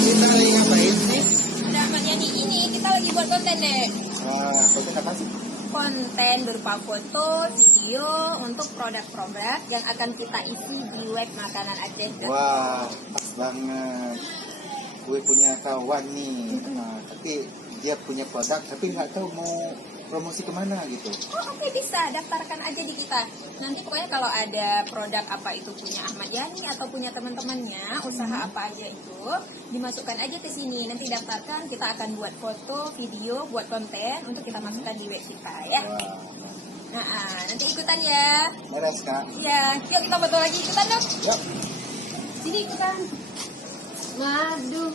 kita lagi ngapain sih? Ada Ahmad Yani ini, kita lagi buat konten deh. Konten apa sih? Konten berupa foto, video untuk produk-produk yang akan kita isi di web makanan Aceh. Wah, pas banget. Gue punya kawan nih, tapi dia punya produk, tapi nggak tahu mau promosi kemana gitu. Oh oke, bisa daftarkan aja di kita. Nanti pokoknya kalau ada produk apa itu punya Ahmad Yani atau punya teman-temannya, usaha apa aja itu, dimasukkan aja ke sini. Nanti daftarkan, kita akan buat foto, video, buat konten untuk kita masukkan di web kita ya. Wah, Nah, nanti ikutan ya. beres Kak. Ya, yuk kita foto lagi, ikutan dong. Yuk. Sini ikutan. Madu.